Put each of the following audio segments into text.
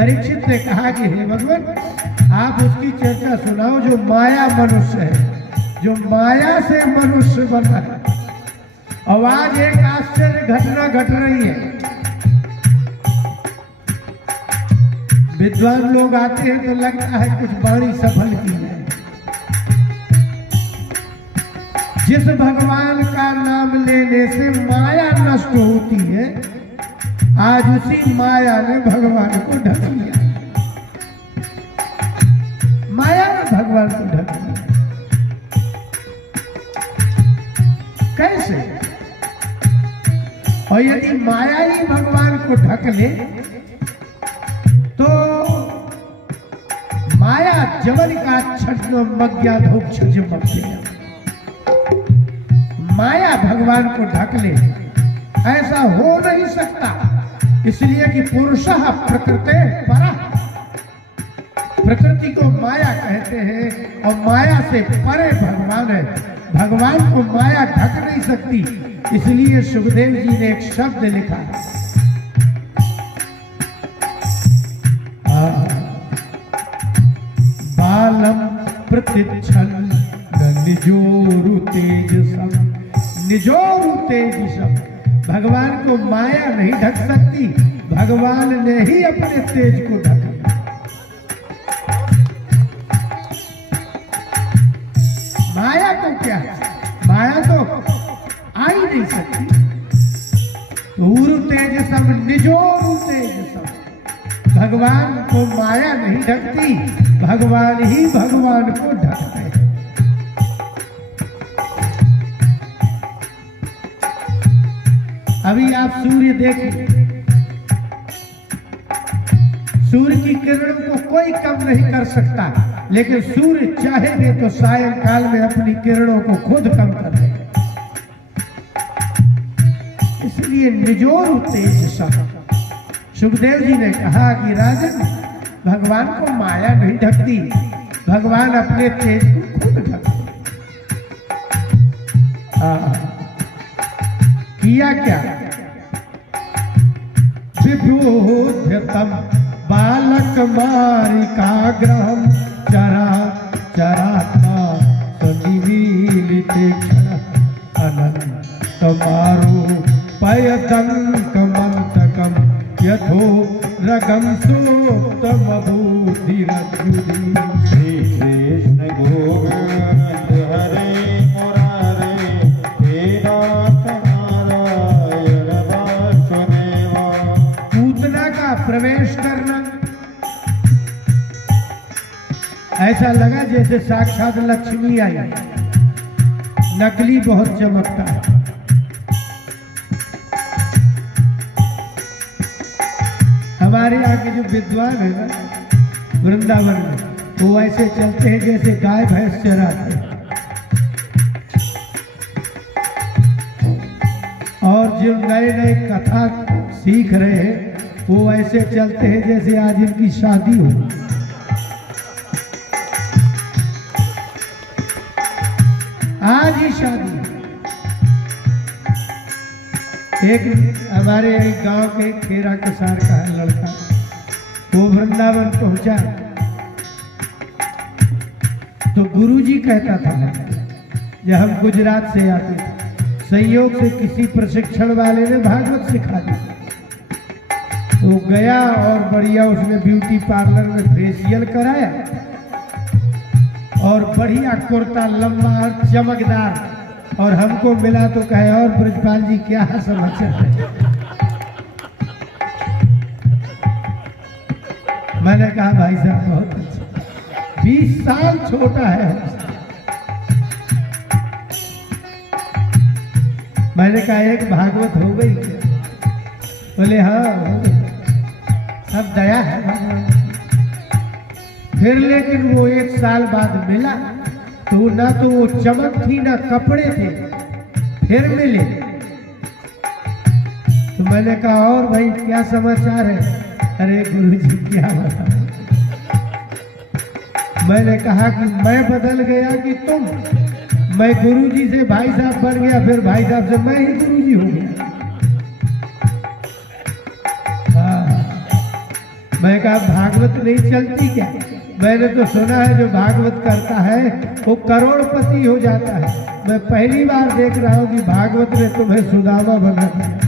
परीक्षित ने कहा कि हे भगवान आप उसकी चर्चा सुनाओ जो माया मनुष्य है, जो माया से मनुष्य बना है। और आज एक आश्चर्य घटना घट रही है। विद्वान लोग आते हैं तो लगता है कुछ वाणी सफल की है। जिस भगवान का नाम लेने से माया नष्ट होती है, आज उसी माया ने भगवान को ढक लिया। माया ने भगवान को ढक लिया। कैसे? और यदि माया ही भगवान को ढक ले तो माया जवन का छद्म मज्ञाधोक्ष माया भगवान को ढक ले, ऐसा हो नहीं सकता। इसलिए कि पुरुषः प्रकृते परः, प्रकृति को माया कहते हैं और माया से परे भगवान है। भगवान को माया ढक नहीं सकती। इसलिए सुखदेव जी ने एक शब्द लिखा, बालम प्रतिच्छन्न निजोरु तेजसम, निजोरु तेजसम। भगवान को माया नहीं ढक सकती, भगवान ने ही अपने तेज को ढका। माया को क्या है? माया तो आ ही नहीं सकती। उरु तेजसम निजोरु तेजसम, भगवान को माया नहीं ढकती, भगवान ही भगवान को ढकते हैं। अभी आप सूर्य देखिए, सूर्य की किरणों को कोई कम नहीं कर सकता, लेकिन सूर्य चाहेंगे तो सायंकाल में अपनी किरणों को खुद कम कर देगा। इसलिए निजोरु तेजसम। सुखदेव जी ने कहा कि राजन, भगवान को माया नहीं ढकती, भगवान अपने तेज को खुद ढकते। किया क्या? विबोध्यतम बालक मारिकाग्रहम चरा चरात्मा सनिमीलिते क्षण अनंत मारो पयतंकमंतकम यथो रगम सोत्तम बुद्धिरज्जुदी। श्री कृष्ण गोविंद हरे मुरारे हे नाथ नारायण वासुदेवा। पूतना का प्रवेश करना ऐसा लगा जैसे साक्षात लक्ष्मी आई। नकली बहुत चमकता है। हमारे यहाँ के जो विद्वान है ना वृंदावन में, वो ऐसे चलते हैं जैसे गाय भैंस चराते हैं। और जो नए नए कथा सीख रहे हैं वो ऐसे चलते हैं जैसे आज इनकी शादी हो। आज ही शादी। एक हमारे गांव के खेरा कसार का है लड़का, वो वृंदावन पहुंचा तो गुरुजी कहता था, जब हम गुजरात से आते थे, संयोग से किसी प्रशिक्षण वाले ने भागवत सिखा दी। वो गया और बढ़िया उसने ब्यूटी पार्लर में फेशियल कराया और बढ़िया कुर्ता लंबा और चमकदार, और हमको मिला तो कहे, और ब्रजपाल जी क्या समाचार है? मैंने कहा भाई साहब बहुत अच्छा, 20 साल छोटा है। मैंने कहा एक भागवत हो गई क्या? बोले हाँ हो गई, सब दया है भगवान। फिर लेकिन वो 1 साल बाद मिला तो ना तो वो चमक थी ना कपड़े थे। फिर मिले तो मैंने कहा और भाई क्या समाचार है? अरे गुरुजी क्या बताऊं। मैंने कहा कि मैं बदल गया कि तुम? मैं गुरुजी से भाई साहब बन गया, फिर भाई साहब से मैं ही गुरुजी हो गया। मैं कहा भागवत नहीं चलती क्या? मैंने तो सुना है जो भागवत करता है वो करोड़पति हो जाता है। मैं पहली बार देख रहा हूं कि भागवत ने तुम्हें सुदामा बना दिया।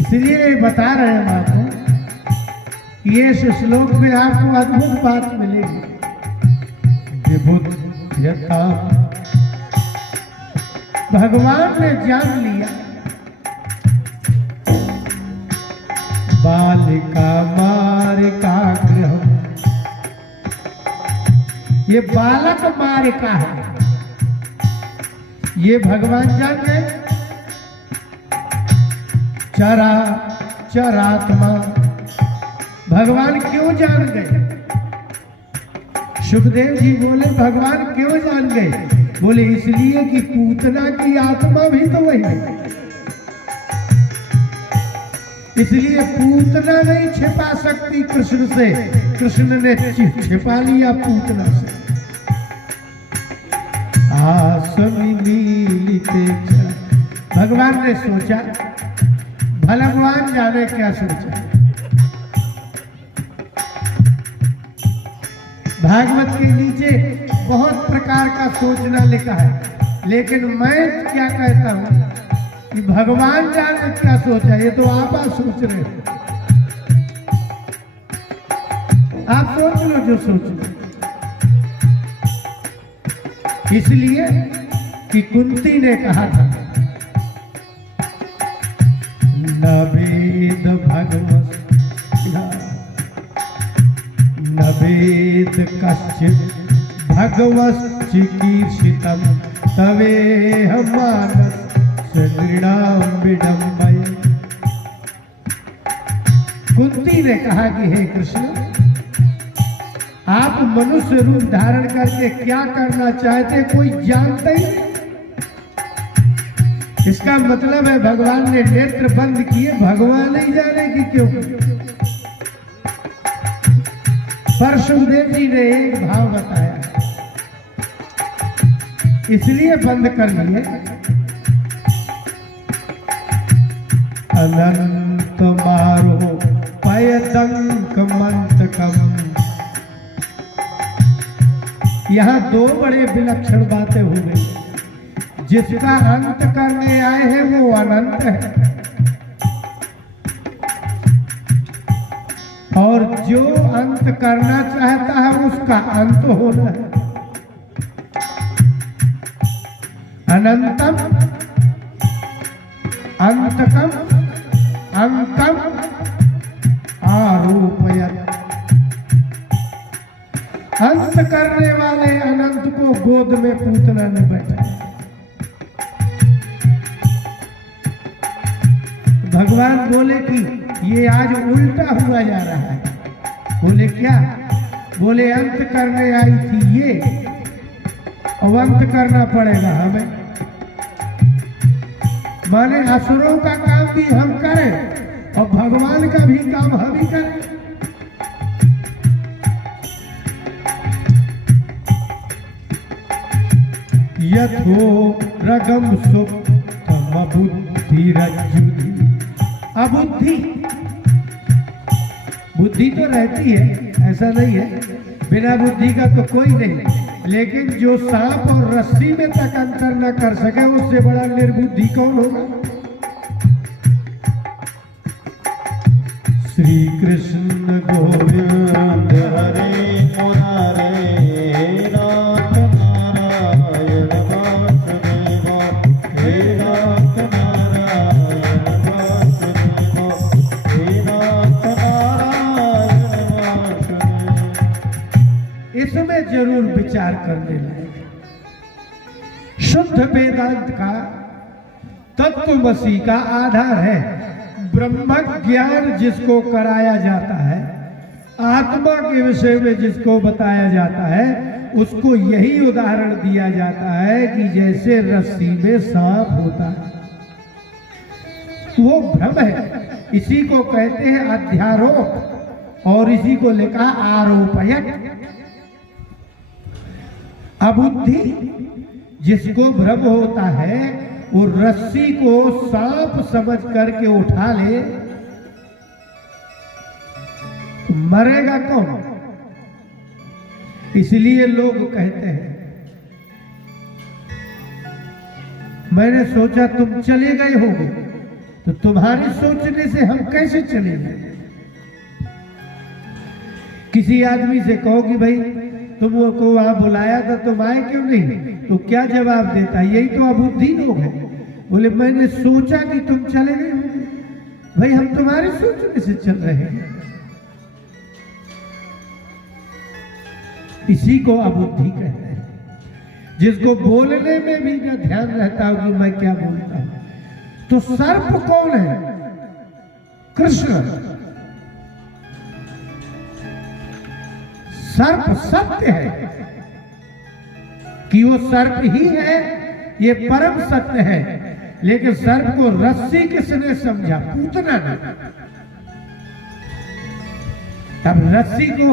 इसलिए बता रहे हैं आपको, ये इस श्लोक में आपको अद्भुत बात मिलेगी। विबुध्यता भगवान ने जान लिया बालिका मारिका गृह, ये बालक मारिका है, ये भगवान जान गए। चरा चरात्मा भगवान क्यों जान गए? सुखदेव जी बोले भगवान क्यों जान गए? बोले इसलिए कि पूतना की आत्मा भी तो वही है, इसलिए पूतना नहीं छिपा सकती कृष्ण से, कृष्ण ने छिपा लिया पूतना से। आसमीलीते भगवान ने सोचा, भगवान जाने क्या सोचा। भागवत के नीचे बहुत प्रकार का सोचना लिखा है, लेकिन मैं क्या कहता हूं कि भगवान जाने क्या सोचा, ये तो आप सोच रहे हो। आप सोच लो जो सोच लो। इसलिए कि कुंती ने कहा था नवेद भगवत नवेद कश्चित भगवत चिकीर्षितम तवे मानस विडम्बय। कुंती ने कहा कि हे कृष्ण, आप मनुष्य रूप धारण करके क्या करना चाहते कोई जानता ही नहीं। इसका मतलब है भगवान ने नेत्र बंद किए, भगवान ही जाने की क्यों। पर सुखदेव जी ने एक भाव बताया, इसलिए बंद कर लिए। अनंत मारो पयदंक मंतकम। यहां दो बड़े विलक्षण बातें हो गई। जिसका अंत करने आए हैं वो अनंत है, और जो अंत करना चाहता है उसका अंत होना है। अनंतम अंतकम अंतम आरोपयत। अंत करने वाले अनंत को गोद में पूतना न बैठा। भगवान बोले कि ये आज उल्टा हुआ जा रहा है। बोले क्या? बोले अंत करने आई थी ये, अब अंत करना पड़ेगा हमें। माने असुरों का काम भी हम करें और भगवान का भी काम हम ही करें। यथो रगम सुप्तम बुद्धि रज्जुधि। अबुद्धि, बुद्धि तो रहती है, ऐसा नहीं है, बिना बुद्धि का तो कोई नहीं, लेकिन जो सांप और रस्सी में तक अंतर न कर सके उससे बड़ा निर्बुद्धि कौन होगा। श्री कृष्ण गोविंद हरे मुरारे नाथ नारायण वासुदेव हे नाथ नारायण वासुदेव हे नाथ नारायण वासुदेव। इसमें जरूर विचार करने लायक। शुद्ध वेदांत का तत्वमसी का आधार है ब्रह्म ज्ञान जिसको कराया जाता है, आत्मा के विषय में जिसको बताया जाता है, उसको यही उदाहरण दिया जाता है कि जैसे रस्सी में सांप होता है, वो भ्रम है। इसी को कहते हैं अध्यारोप, और इसी को लिखा आरोपयक। अबुद्धि जिसको भ्रम होता है वो रस्सी को सांप समझ करके उठा ले तो मरेगा कौन? इसलिए लोग कहते हैं, मैंने सोचा तुम चले गए होगे, तो तुम्हारे सोचने से हम कैसे चले गए? किसी आदमी से कहो कि भाई तुमको वहां बुलाया था, तुम आए क्यों नहीं, तो क्या जवाब देता है? यही तो अबुद्धि लोग हैं। बोले मैंने सोचा कि तुम चले गए होंगे। भाई हम तुम्हारे सोचने से चल रहे हैं। इसी को अबुद्धि कहते हैं, जिसको बोलने में भी ना ध्यान रहता हो कि मैं क्या बोलता हूं। तो सर्प कौन है? कृष्ण। सर्प सत्य है कि वो सर्प ही है, ये परम सत्य है। लेकिन सर्प को रस्सी किसने समझा? पूतना ने। तब रस्सी को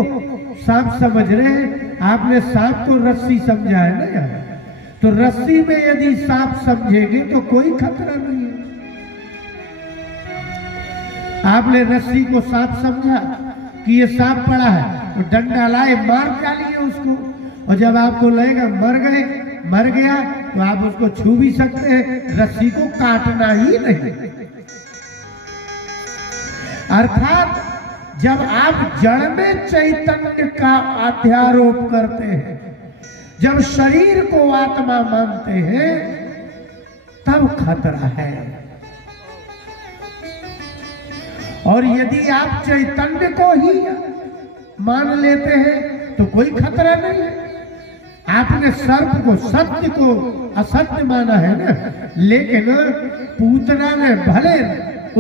सांप समझ रहे हैं, आपने सांप को रस्सी समझा है ना यार। तो रस्सी में यदि सांप समझेंगे तो कोई खतरा नहीं है। आपने रस्सी को सांप समझा कि ये सांप पड़ा है, तो डंडा लाए मार डालिए उसको, और जब आपको लगेगा मर गया तो आप उसको छू भी सकते हैं, रस्सी को काटना ही नहीं। अर्थात जब आप जड़ में चैतन्य का अध्यारोप करते हैं, जब शरीर को आत्मा मानते हैं, तब खतरा है। और यदि आप चैतन्य को ही मान लेते हैं तो कोई खतरा नहीं है। आपने सर्प को सत्य को असत्य माना है ना, लेकिन पूतना ने भले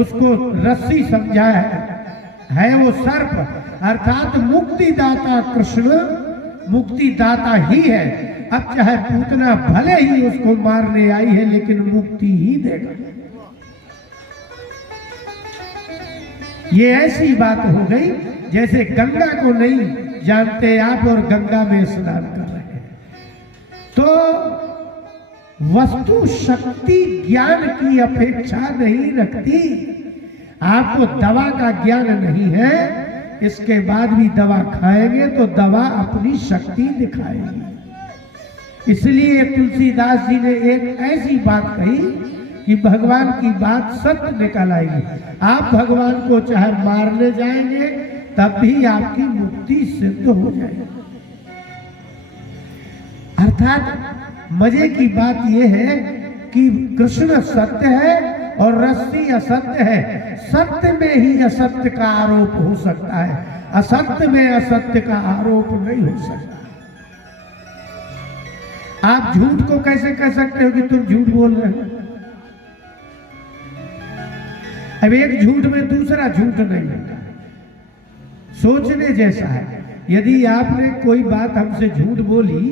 उसको रस्सी समझा है वो सर्प। अर्थात मुक्तिदाता कृष्ण मुक्तिदाता ही है। अब चाहे पूतना भले ही उसको मारने आई है, लेकिन मुक्ति ही देगा। ये ऐसी बात हो गई जैसे गंगा को नहीं जानते आप और गंगा में स्नान कर रहे हैं। तो वस्तु शक्ति ज्ञान की अपेक्षा नहीं रखती। आपको दवा का ज्ञान नहीं है, इसके बाद भी दवा खाएंगे तो दवा अपनी शक्ति दिखाएगी। इसलिए तुलसीदास जी ने एक ऐसी बात कही कि भगवान की बात सत्य निकल आएगी। आप भगवान को चाहे मारने जाएंगे तब भी आपकी मुक्ति सिद्ध हो जाएगी। अर्थात मजे की बात यह है कि कृष्ण सत्य है और रस्सी असत्य है। सत्य में ही असत्य का आरोप हो सकता है, असत्य में असत्य का आरोप नहीं हो सकता। आप झूठ को कैसे कह सकते हो कि तुम झूठ बोल रहे हो? अब एक झूठ में दूसरा झूठ नहीं है, सोचने जैसा है। यदि आपने कोई बात हमसे झूठ बोली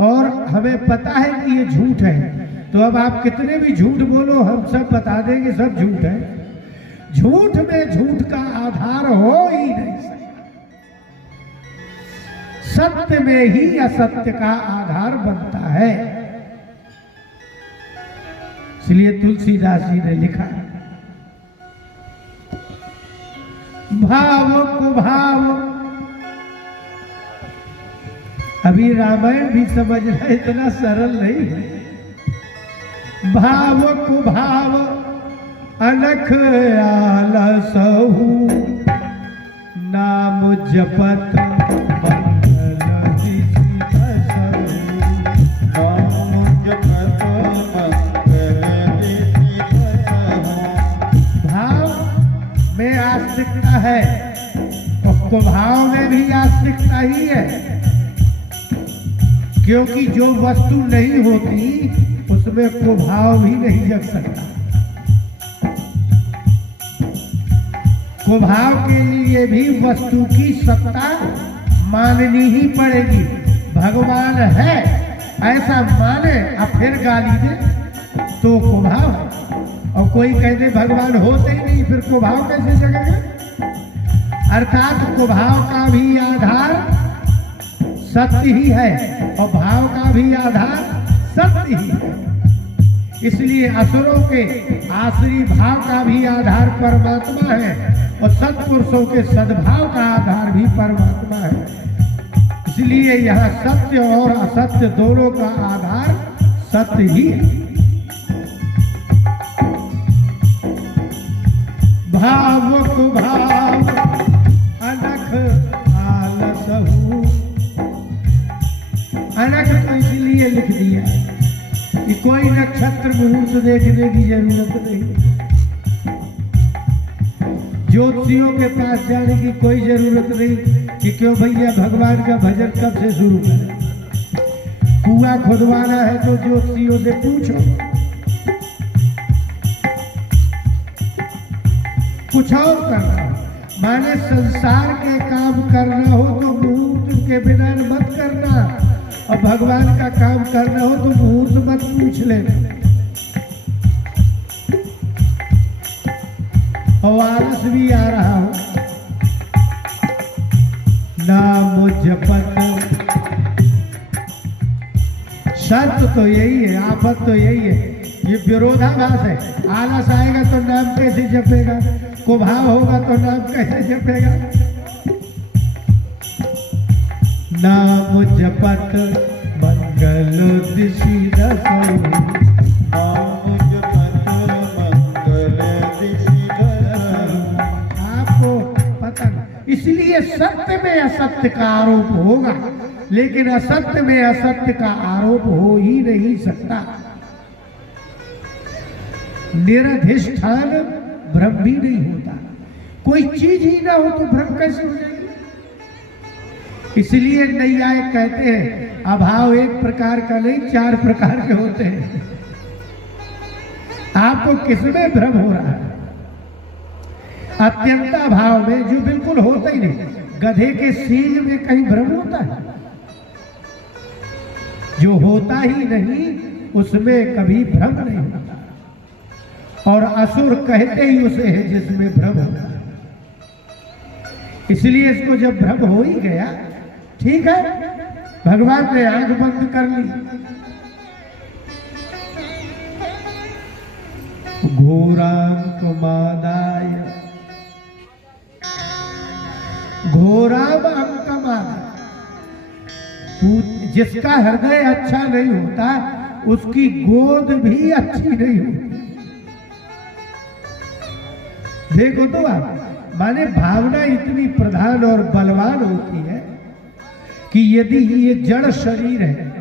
और हमें पता है कि ये झूठ है, तो अब आप कितने भी झूठ बोलो हम सब बता देंगे सब झूठ है। झूठ में झूठ का आधार हो ही नहीं सकता। सत्य में ही असत्य का आधार बनता है। इसलिए तुलसीदास जी ने लिखा, भाव को भाव। अभी रामायण भी समझना इतना सरल नहीं है। भाव को भाव अनख आलसहु, नाम जपत मंगल दिसि बसहु। नाम जपत मंगल दिसि बसहु। भाव में आस्तिकता है, उसको भाव में भी आस्तिकता ही है, क्योंकि जो वस्तु नहीं होती उसमें को भाव भी नहीं जग सकता। को भाव के लिए भी वस्तु की सत्ता माननी ही पड़ेगी। भगवान है ऐसा माने और फिर गाली दे तो को भाव है, और कोई कह दे भगवान होते ही नहीं, फिर को भाव कैसे जगेगा? अर्थात को भाव का भी आधार सत्य ही है और भाव का भी आधार सत्य ही है। इसलिए असुरों के आसुरी भाव का भी आधार परमात्मा है और सत्पुरुषों के सद्भाव का आधार भी परमात्मा है। इसलिए यह सत्य और असत्य दोनों का आधार सत्य ही है। भावुक भाव अनख आलसहु, अनख तो इसलिए लिख दिया कि कोई नक्षत्र मुहूर्त देखने की जरूरत नहीं, ज्योतिषियों के पास जाने की कोई जरूरत नहीं कि क्यों भैया भगवान का भजन कब से शुरू करें। कुआं खुदवाना है तो ज्योतिषियों से पूछो, कुछ और करना, माने संसार के काम करना हो तो मुहूर्त के बिना मत करना, और भगवान का काम करना हो तो मुहूर्त मत पूछ लेना। और आलस भी आ रहा हो, नाम जपत, शर्त तो यही है, आफत तो यही है, ये विरोधाभास है। आलस आएगा तो नाम कैसे जपेगा, कुभाव होगा तो नाम कैसे जपेगा। नाम जपत मंगल दिशि दसो, नाम जपत मंगल दिशि दसो। आपको पता नहीं, इसलिए सत्य में असत्य का आरोप होगा, लेकिन असत्य में असत्य का आरोप हो ही नहीं सकता। निरधिष्ठान भ्रम भी नहीं होता, कोई चीज ही ना हो तो भ्रम कैसे हो जाएगी। इसलिए नैयायिक कहते हैं अभाव एक प्रकार का नहीं, 4 प्रकार के होते हैं। आपको किसमें भ्रम हो रहा है? अत्यंता भाव में, जो बिल्कुल होता ही नहीं। गधे के सींग में कहीं भ्रम होता है? जो होता ही नहीं उसमें कभी भ्रम नहीं होता। और असुर कहते ही उसे है जिसमें भ्रम होता है। इसलिए इसको जब भ्रम हो ही गया, ठीक है, भगवान ने आंख बंद कर ली। घोरांकमादाय, घोराम अंकमादाय, जिसका हृदय अच्छा नहीं होता उसकी गोद भी अच्छी नहीं होती। देखो तो आप, माने भावना इतनी प्रधान और बलवान होती है कि यदि ये जड़ शरीर है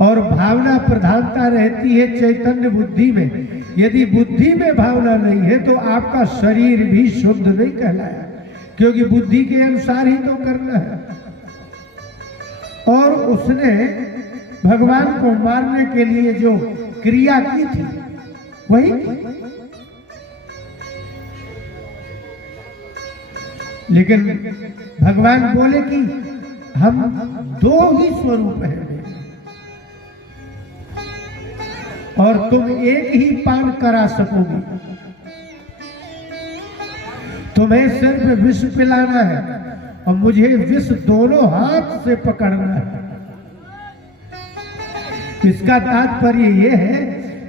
और भावना प्रधानता रहती है चैतन्य बुद्धि में, यदि बुद्धि में भावना नहीं है तो आपका शरीर भी शुद्ध नहीं कहलाया, क्योंकि बुद्धि के अनुसार ही तो करना है। और उसने भगवान को मारने के लिए जो क्रिया की थी वही की। लेकिन भगवान बोले कि हम 2 ही स्वरूप हैं और तुम एक ही पान करा सकोगे। तुम्हें सिर्फ विष पिलाना है और मुझे विष दोनों हाथ से पकड़ना है। इसका तात्पर्य यह है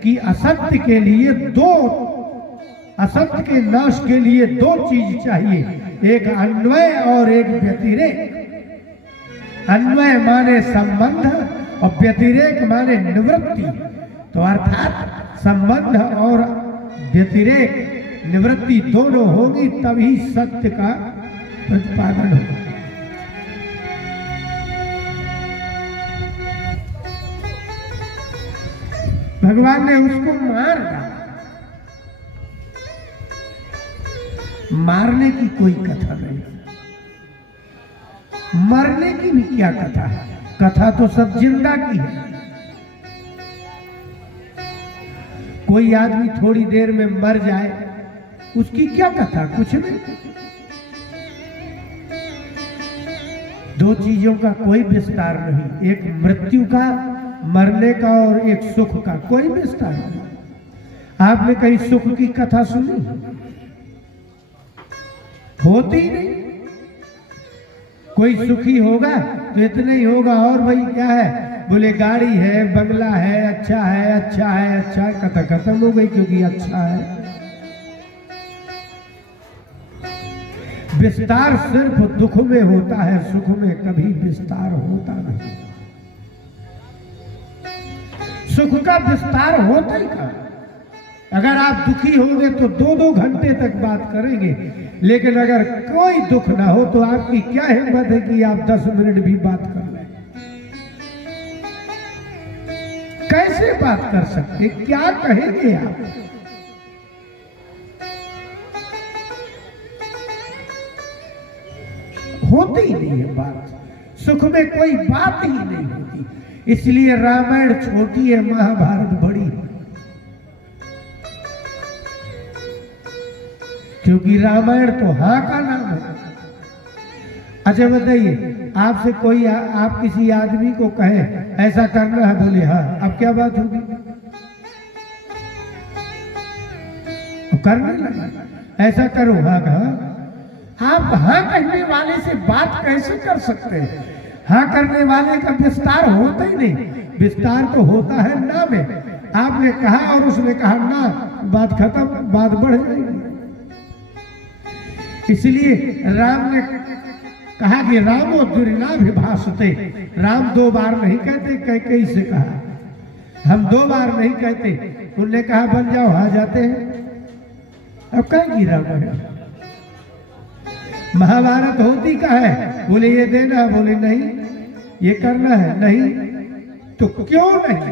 कि असत्य के लिए असत्य के नाश के लिए 2 चीज चाहिए, एक अन्वय और एक व्यतिरेक। अन्वय माने संबंध और व्यतिरेक माने निवृत्ति। तो अर्थात संबंध और व्यतिरेक निवृत्ति दोनों होगी तभी सत्य का प्रतिपादन होगा। भगवान ने उसको मार डाला। मारने की कोई कथा नहीं, मरने की भी क्या कथा है? कथा तो सब जिंदा की है। कोई आदमी थोड़ी देर में मर जाए, उसकी क्या कथा? कुछ नहीं। 2 चीजों का कोई विस्तार नहीं, एक मृत्यु का, मरने का, और एक सुख का, कोई विस्तार नहीं। आपने कहीं सुख की कथा सुनी? होती नहीं। कोई सुखी होगा तो इतना ही होगा, और भाई क्या है, बोले गाड़ी है, बंगला है, अच्छा है, अच्छा है, अच्छा है, कथा खत्म हो गई क्योंकि अच्छा है। विस्तार सिर्फ दुख में होता है, सुख में कभी विस्तार होता नहीं। सुख का विस्तार होता ही कहाँ। अगर आप दुखी होंगे तो 2-2 घंटे तक बात करेंगे, लेकिन अगर कोई दुख ना हो तो आपकी क्या हिम्मत है कि आप 10 मिनट भी बात कर लें? कैसे बात कर सकते, क्या कहेंगे आप? होती ही नहीं है बात, सुख में कोई बात ही नहीं होती। इसलिए रामायण छोटी है, महाभारत बड़ी है, क्योंकि रामायण तो हाँ का नाम है। अच्छा बताइए, आपसे कोई आप किसी आदमी को कहे ऐसा करना है, बोले हाँ, अब क्या बात होगी? करने लगा, ऐसा करो, हाँ कहा। आप हाँ कहने वाले से बात कैसे कर सकते हैं? हाँ करने वाले का विस्तार होता ही नहीं, विस्तार तो होता है ना में। आपने कहा और उसने कहा ना, बात खत्म, बात बढ़ जाएगी। इसलिए राम ने कहा कि रामो दुर्नाभिभाषते, राम 2 बार नहीं कहते, कैकेयी से कहा। हम 2 बार नहीं कहते, उन्होंने कहा बन जाओ, आ जाते हैं। अब कहेंगी रामायण, महाभारत होती का है, बोले ये देना है, बोले नहीं, ये करना है, नहीं, तो क्यों नहीं,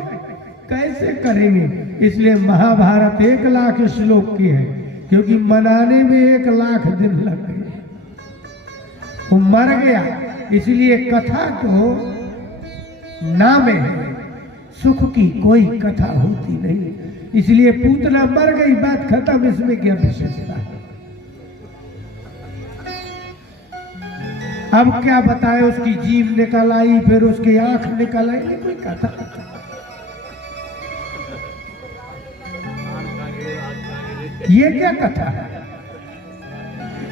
कैसे करेंगे? इसलिए महाभारत 1 लाख श्लोक की है, क्योंकि मनाने में 1 लाख दिन लग गए, वो मर गया। इसलिए कथा तो नाम है, सुख की कोई कथा होती नहीं। इसलिए पूतना मर गई, बात खत्म, इसमें क्या विशेषता है? अब क्या बताए, उसकी जीभ निकल आई, फिर उसकी आंख निकल आई, ये कोई कथा? ये क्या कथा है?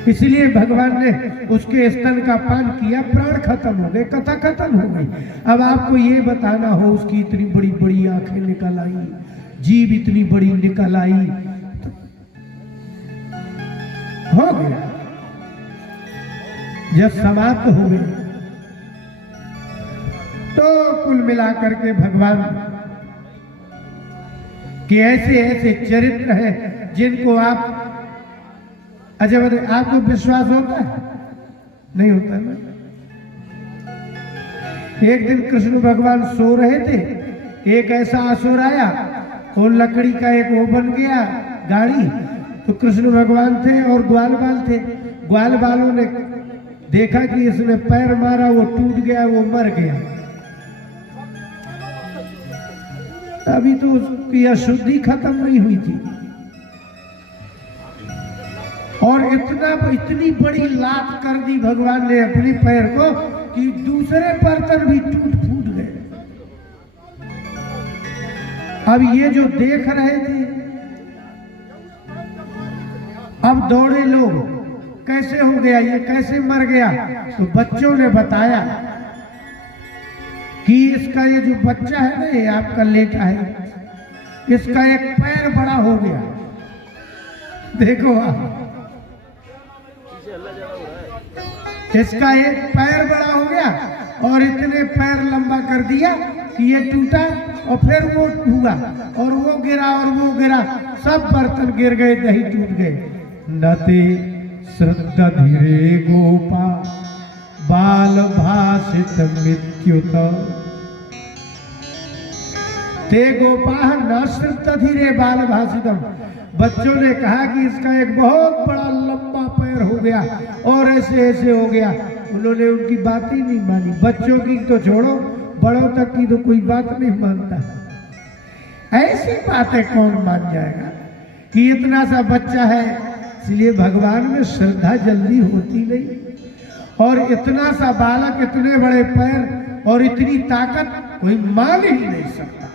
इसलिए भगवान ने उसके स्तन का पान किया, प्राण खत्म हो गए, कथा खत्म हो गई। अब आपको ये बताना हो उसकी इतनी बड़ी बड़ी आंखें निकल आई, जीभ इतनी बड़ी निकल आई, तो हो गया, जब समाप्त हो गए। तो कुल मिलाकर के भगवान के ऐसे ऐसे चरित्र हैं जिनको आप, अच्छा बताइए, आपको विश्वास होता है? नहीं होता ना। एक दिन कृष्ण भगवान सो रहे थे, एक ऐसा असुर आया, वो लकड़ी का एक वो बन गया गाड़ी, तो कृष्ण भगवान थे और ग्वाल बाल थे। ग्वाल बालों ने देखा कि इसने पैर मारा, वो टूट गया, वो मर गया। अभी तो उसकी अशुद्धि खत्म नहीं हुई थी, और इतनी बड़ी लात कर दी भगवान ने अपने पैर को कि दूसरे बर्तन भी टूट फूट गए। अब ये जो देख रहे थे, अब दौड़े लोग, कैसे हो गया ये, कैसे मर गया? तो बच्चों ने बताया कि इसका ये जो बच्चा है ना, ये आपका लेटा है, इसका एक पैर बड़ा हो गया। देखो आप, इसका एक पैर बड़ा हो गया और इतने पैर लंबा कर दिया कि ये टूटा, और फिर वो हुआ, और वो गिरा, और वो गिरा, सब बर्तन गिर गए, दही टूट गए। नते श्रद्धा धीरे गोपा बाल भाषित मृत्युत, ते गोपा न श्रद्धा धीरे बाल भाषितम। बच्चों ने कहा कि इसका एक बहुत बड़ा लंबा पैर हो गया और ऐसे ऐसे हो गया। उन्होंने उनकी बात ही नहीं मानी। बच्चों की तो छोड़ो, बड़ों तक की तो कोई बात नहीं मानता। ऐसी बातें कौन मान जाएगा कि इतना सा बच्चा है? इसलिए भगवान में श्रद्धा जल्दी होती नहीं, और इतना सा बालक, इतने बड़े पैर और इतनी ताकत कोई मान ही नहीं सकता।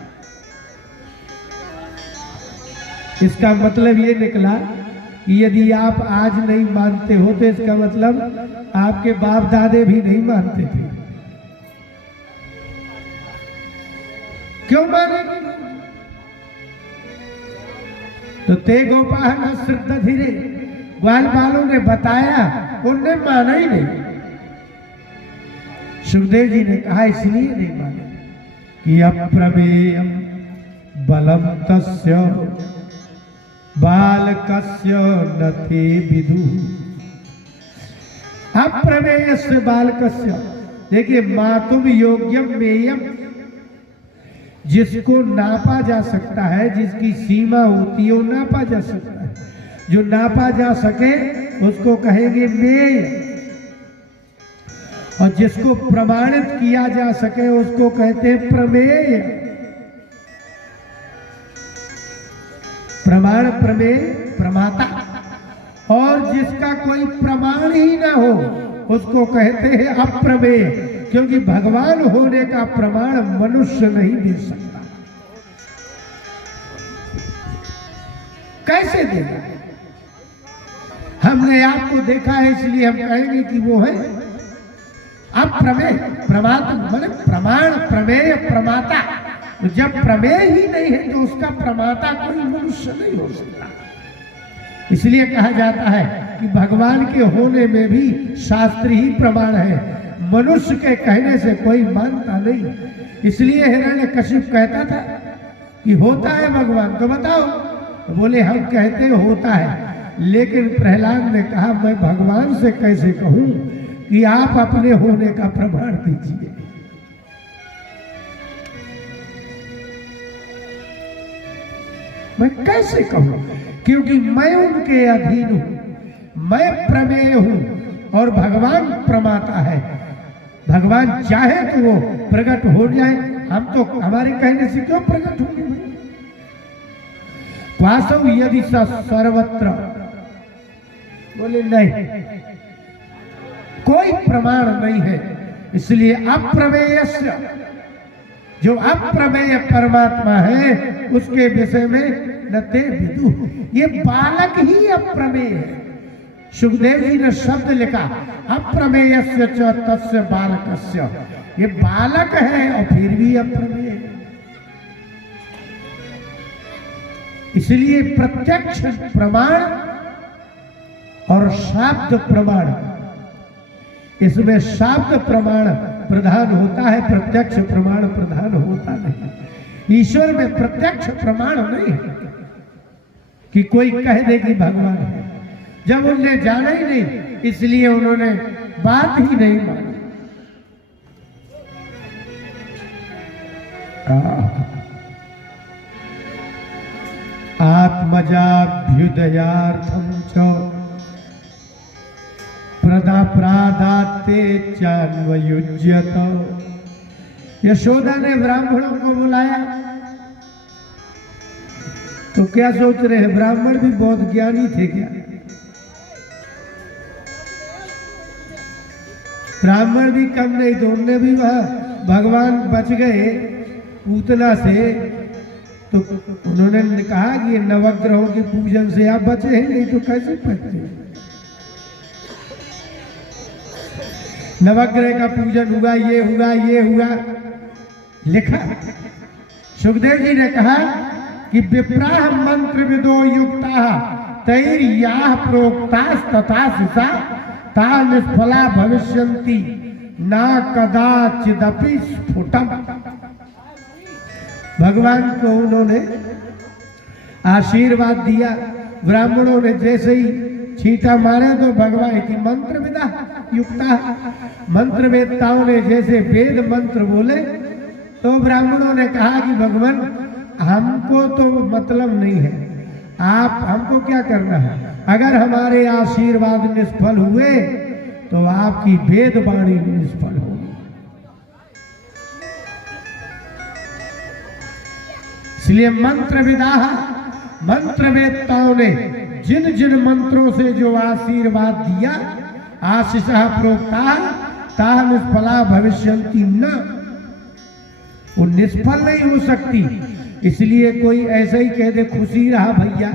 इसका मतलब ये निकला, कि यदि आप आज नहीं मानते हो तो इसका मतलब आपके बाप दादे भी नहीं मानते थे। क्यों मानेंगे? तो ते गोपाल श्रद्धा धीरे ग्वाल बालों ने बताया, उनने माना ही नहीं। सुखदेव जी ने कहा इसलिए नहीं माने कि अप्रमेयम बलम तस्य बालकस्य नथे विदु। अप्रमेयस्य बालकस्य, देखिए मातुम योग्यम मेयम, जिसको नापा जा सकता है, जिसकी सीमा होती है वो नापा जा सकता है। जो नापा जा सके उसको कहेंगे मेय, और जिसको प्रमाणित किया जा सके उसको कहते हैं प्रमेय। प्रमाण, प्रमेय, प्रमाता। और जिसका कोई प्रमाण ही ना हो उसको कहते हैं अप्रमेय, क्योंकि भगवान होने का प्रमाण मनुष्य नहीं दे सकता। कैसे देगा? हमने आपको देखा है इसलिए हम कहेंगे कि वो है अप्रमेय। प्रमाता मतलब प्रमाण, प्रमेय, प्रमाता। तो जब प्रमेय ही नहीं है तो उसका प्रमाता कोई मनुष्य नहीं हो सकता। इसलिए कहा जाता है कि भगवान के होने में भी शास्त्र ही प्रमाण है, मनुष्य के कहने से कोई मानता नहीं। इसलिए हिरण्यकशिप कहता था कि होता है भगवान, तो बताओ। तो बोले हम कहते होता है, लेकिन प्रहलाद ने कहा मैं भगवान से कैसे कहूं कि आप अपने होने का प्रमाण दीजिए। मैं कैसे कहूं, क्योंकि मैं उनके अधीन हूं, मैं प्रमेय हूं और भगवान प्रमाता है। भगवान चाहे तो वो प्रकट हो जाए, हम तो हमारे कहने से क्यों प्रकट होंगे? वासव यदि सर्वत्र, बोले नहीं, कोई प्रमाण नहीं है। इसलिए अप्रमेयस्य, जो अप्रमेय परमात्मा है उसके विषय में न ते विदु। ये बालक ही अप्रमेय है। सुखदेव जी ने शब्द लिखा अप्रमेयस्य च तस्य बालकस्य। ये बालक है और फिर भी अप्रमेय है। इसलिए प्रत्यक्ष प्रमाण और शाब्द प्रमाण, इसमें शाब्द प्रमाण प्रधान होता है, प्रत्यक्ष प्रमाण प्रधान होता नहीं। ईश्वर में प्रत्यक्ष प्रमाण नहीं है कि कोई कह दे कि भगवान है। जब उनने जाना ही नहीं इसलिए उन्होंने बात ही नहीं मानी। आत्मजाभ्युदयार्थं च प्रदाते चान्वयुज्यत। यशोदा ने ब्राह्मणों को बुलाया तो क्या सोच रहे हैं, ब्राह्मण भी बहुत ज्ञानी थे क्या? ब्राह्मण भी कम नहीं तो उनने भी वह भगवान बच गए पूतना से, तो उन्होंने कहा कि ये नवग्रहों के पूजन से आप बचे हैं, नहीं तो कैसे बचते? नवग्रह का पूजन हुआ, ये हुआ, ये हुआ, लिखा। सुखदेव जी ने कहा कि विप्राह मंत्र विदो युक्ता तैर्याह प्रोक्तास्तथा ता निष्फला भविष्यन्ति ना कदाचिदपि स्फुटम। भगवान को उन्होंने आशीर्वाद दिया। ब्राह्मणों ने जैसे ही छींटा मारे तो भगवान की मंत्र विदा युक्ता, मंत्र वेदताओं ने जैसे वेद मंत्र बोले तो ब्राह्मणों ने कहा कि भगवान हमको तो मतलब नहीं है, आप हमको क्या करना है? अगर हमारे आशीर्वाद निष्फल हुए तो आपकी वेद वाणी निष्फल होगी। इसलिए मंत्र विदाह, मंत्र वेदताओं ने जिन जिन मंत्रों से जो आशीर्वाद दिया, आशीषः प्रोक्ता ताः निष्फला भविष्यन्ति न, वो निष्फल नहीं हो सकती। इसलिए कोई ऐसे ही कह दे खुशी रहा भैया,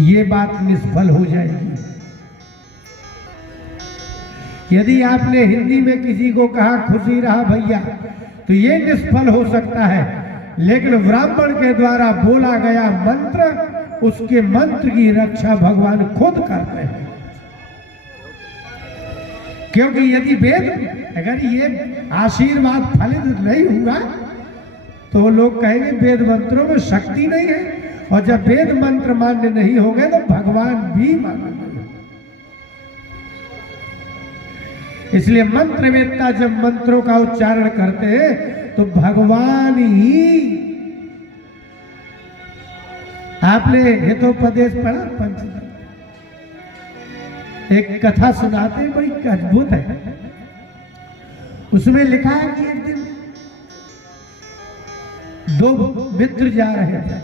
ये बात निष्फल हो जाएगी। यदि आपने हिंदी में किसी को कहा खुशी रहा भैया, तो ये निष्फल हो सकता है, लेकिन ब्राह्मण के द्वारा बोला गया मंत्र, उसके मंत्र की रक्षा भगवान खुद करते हैं। क्योंकि यदि वेद, अगर ये आशीर्वाद फलित नहीं हुआ तो लोग कहेंगे वेद मंत्रों में शक्ति नहीं है, और जब वेद मंत्र मान्य नहीं होंगे तो भगवान भी मान्य नहीं। इसलिए मंत्रवेत्ता जब मंत्रों का उच्चारण करते हैं तो भगवान ही। आपने हितोपदेश पढ़ा पंचदश, एक कथा सुनाते हैं, बड़ी अद्भुत है। उसमें लिखा है कि एक दिन दो मित्र जा रहे थे,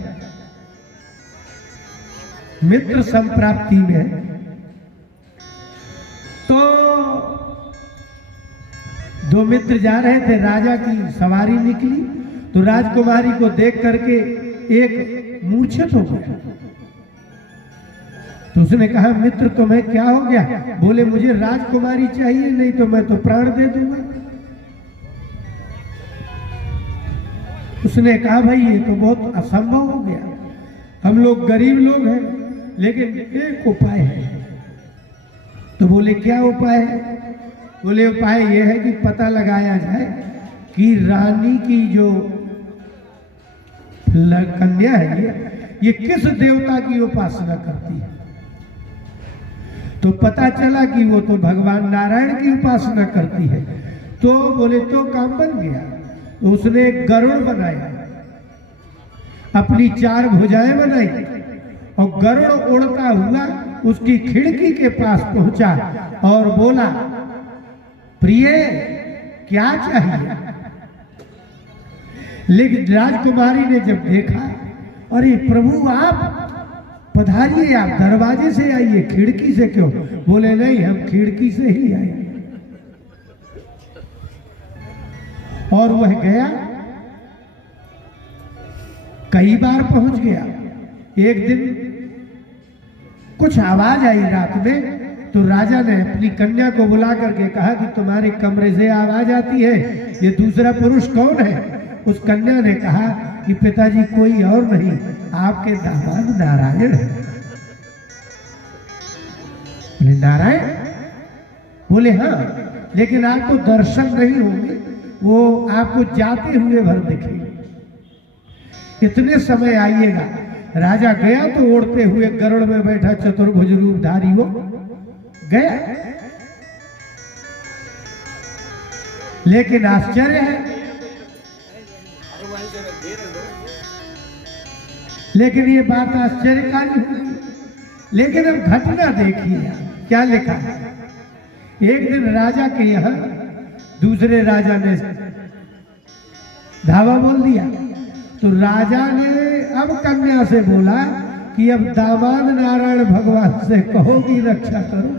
मित्र संप्राप्ति में, तो दो मित्र जा रहे थे, राजा की सवारी निकली तो राजकुमारी को देख करके एक मूर्छित हो गया। तो उसने कहा मित्र तुम्हें क्या हो गया? बोले मुझे राजकुमारी चाहिए, नहीं तो मैं तो प्राण दे दूंगा। उसने कहा भाई ये तो बहुत असंभव हो गया, हम लोग गरीब लोग हैं, लेकिन एक उपाय है। तो बोले क्या उपाय है? बोले उपाय ये है कि पता लगाया जाए कि रानी की जो कन्या है ये किस देवता की उपासना करती है। तो पता चला कि वो तो भगवान नारायण की उपासना करती है। तो बोले तो काम बन गया। तो उसने एक गरुड़ बनाया, अपनी 4 भुजाएं बनाई, और गरुड़ उड़ता हुआ उसकी खिड़की के पास पहुंचा और बोला प्रिय क्या चाहिए? लेकिन राजकुमारी ने जब देखा, अरे प्रभु आप पधारिए, आप दरवाजे से आइए, खिड़की से क्यों? बोले नहीं हम खिड़की से ही आए। और वह गया, कई बार पहुंच गया। एक दिन कुछ आवाज आई रात में, तो राजा ने अपनी कन्या को बुला करके कहा कि तुम्हारे कमरे से आवाज आती है, ये दूसरा पुरुष कौन है? उस कन्या ने कहा कि पिताजी कोई और नहीं, आपके दामाद नारायण है। बोले नारायण? बोले हाँ, लेकिन आपको दर्शन नहीं होंगे, वो आपको जाते हुए भर दिखेंगे, इतने समय आइएगा। राजा गया तो उड़ते हुए गरुड़ में बैठा चतुर्भुज रूपधारी वो गया। लेकिन आश्चर्य है, लेकिन ये बात आश्चर्यकारी हुई। लेकिन अब घटना देखिए क्या लिखा है। एक दिन राजा के यहाँ दूसरे राजा ने धावा बोल दिया, तो राजा ने अब कन्या से बोला कि अब दामाद नारायण भगवान से कहो कि रक्षा करो।